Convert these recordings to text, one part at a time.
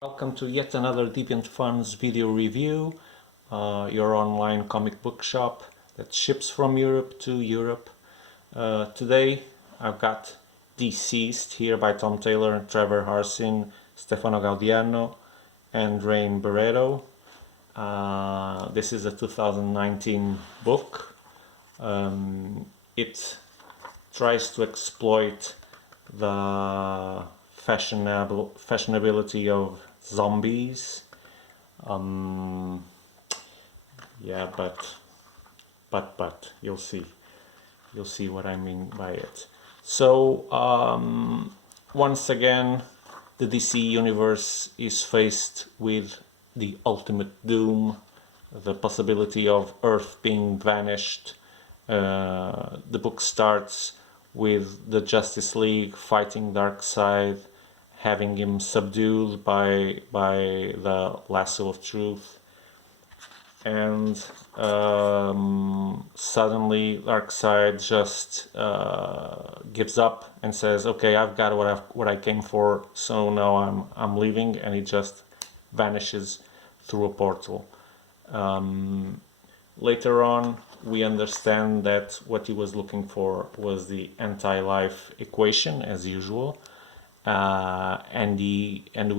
Welcome to yet another Deviant Fun's video review, your online comic book shop that ships from Europe to Europe. Today I've got DCeased here by Tom Taylor, Trevor Harsin, Stefano Gaudiano and Rain Barreto. This is a 2019 book. It tries to exploit the fashionability of zombies. Yeah, but you'll see what I mean by it. So once again, the DC universe is faced with the ultimate doom, the possibility of Earth being vanished. The book starts with the Justice League fighting Darkseid, having him subdued by the lasso of truth, and suddenly Darkseid just gives up and says, "Okay, I've got what I came for, so now I'm leaving," and he just vanishes through a portal. Later on, we understand that what he was looking for was the anti-life equation, as usual. And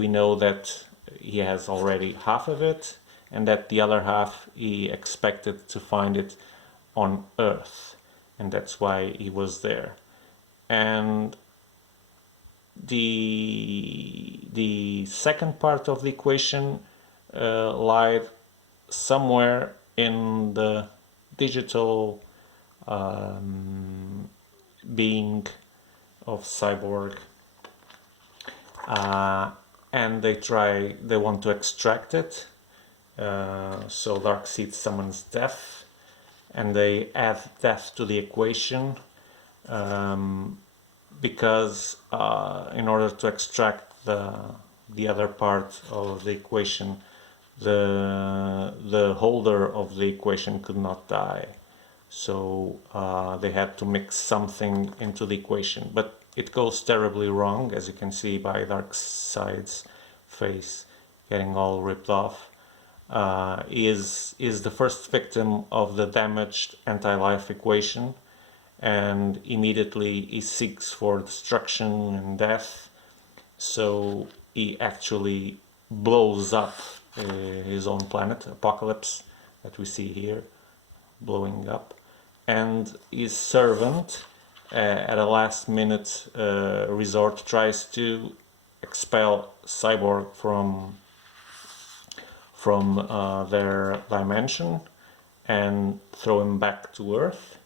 we know that he has already half of it, and that the other half he expected to find it on Earth, and that's why he was there. And the second part of the equation lied somewhere in the digital being of Cyborg. And they want to extract it. So Darkseid summons death, and they add death to the equation because in order to extract the other part of the equation, the holder of the equation could not die. So they had to mix something into the equation, but it goes terribly wrong, as you can see by Darkseid's face getting all ripped off. Is the first victim of the damaged anti-life equation, and immediately he seeks for destruction and death. So he actually blows up his own planet, Apocalypse, that we see here, blowing up, and his servant, at a last-minute resort, tries to expel Cyborg from their dimension and throw him back to Earth,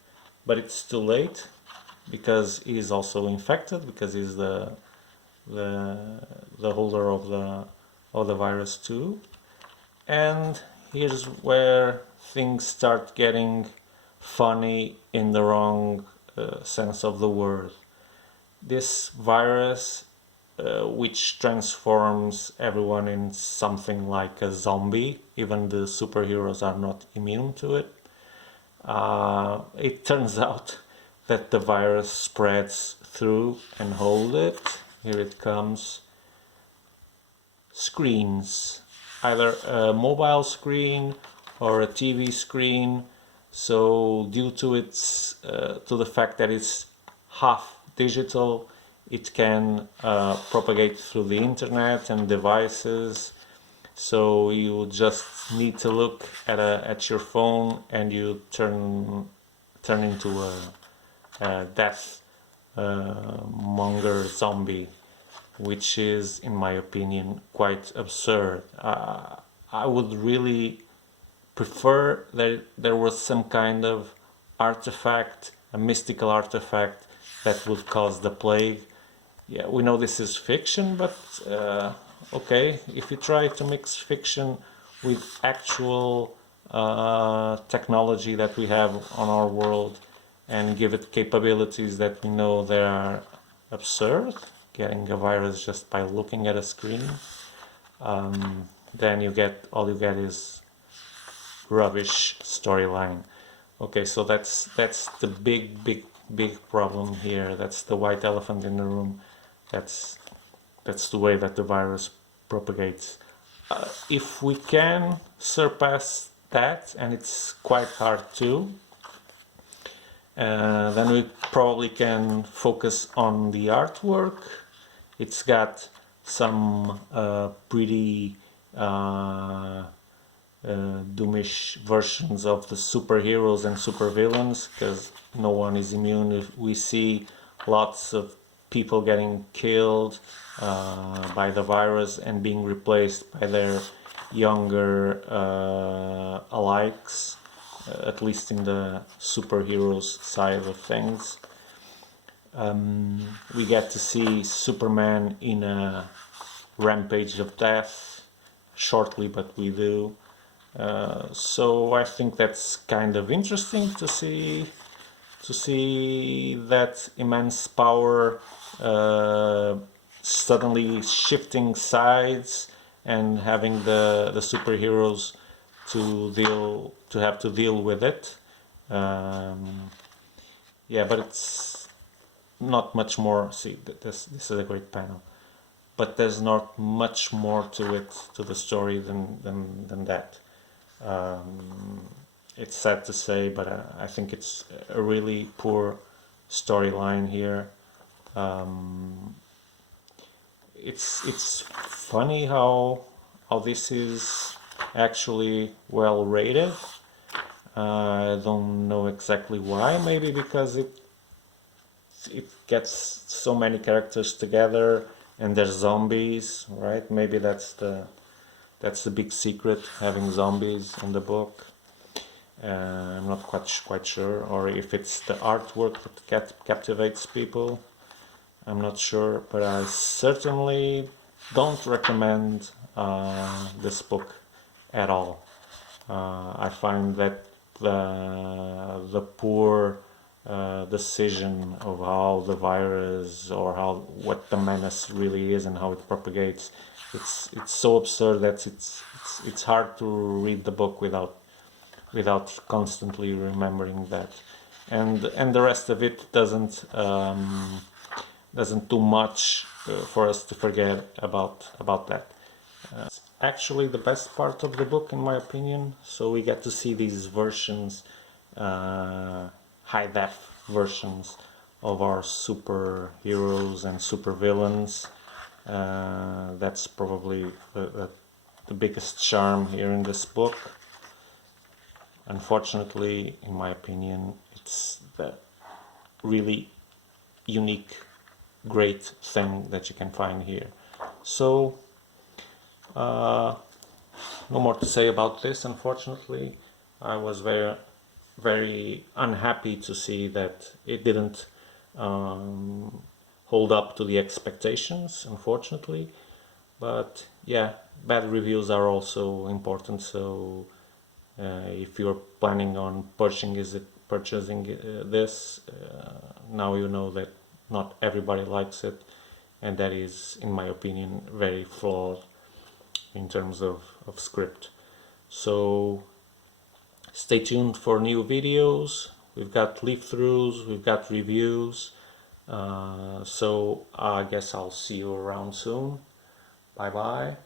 but it's too late because he's also infected, because he's the holder of the virus too. And here's where things start getting funny in the wrong sense of the word. This virus, which transforms everyone in something like a zombie, even the superheroes are not immune to it. It turns out that the virus spreads through, and hold it, here it comes, screens, either a mobile screen or a TV screen. So due to its to the fact that it's half digital, it can propagate through the internet and devices. So you just need to look at your phone, and you turn into a death monger zombie, which is, in my opinion, quite absurd. I would really prefer that there was some kind of artifact, a mystical artifact that would cause the plague. Yeah, we know this is fiction, but okay, if you try to mix fiction with actual technology that we have on our world and give it capabilities that we know they are absurd, getting a virus just by looking at a screen, then all you get is rubbish storyline. Okay, so that's the big problem here. That's the white elephant in the room. That's the way that the virus propagates. If we can surpass that, and it's quite hard to, then we probably can focus on the artwork. It's got some pretty doomish versions of the superheroes and supervillains, because no one is immune. We see lots of people getting killed by the virus and being replaced by their younger alikes, at least in the superheroes side of things. We get to see Superman in a rampage of death shortly, but we do. So I think that's kind of interesting to see that immense power suddenly shifting sides and having the superheroes to have to deal with it. Yeah, but it's not much more. See, this is a great panel, but there's not much more to it, to the story than that. It's sad to say, but I think it's a really poor storyline here. It's funny how this is actually well rated. I don't know exactly why. Maybe because it gets so many characters together and there's zombies, right? Maybe that's the big secret, having zombies in the book. I'm not quite sure, or if it's the artwork that captivates people. I'm not sure, but I certainly don't recommend this book at all. I find that the poor decision of how the virus, or what the menace really is and how it propagates, it's so absurd that it's hard to read the book without constantly remembering that, and the rest of it doesn't do much for us to forget about that. Actually, the best part of the book, in my opinion. So we get to see these versions, high def versions of our superheroes and supervillains. That's probably the biggest charm here in this book. Unfortunately, in my opinion, it's the really unique, great thing that you can find here. So, no more to say about this, unfortunately. I was very, very unhappy to see that it didn't hold up to the expectations, unfortunately. But yeah, bad reviews are also important, so if you're planning on purchasing this, now you know that not everybody likes it, and that is, in my opinion, very flawed in terms of script. So stay tuned for new videos. We've got leaf-throughs, we've got reviews, so I guess I'll see you around soon. Bye bye.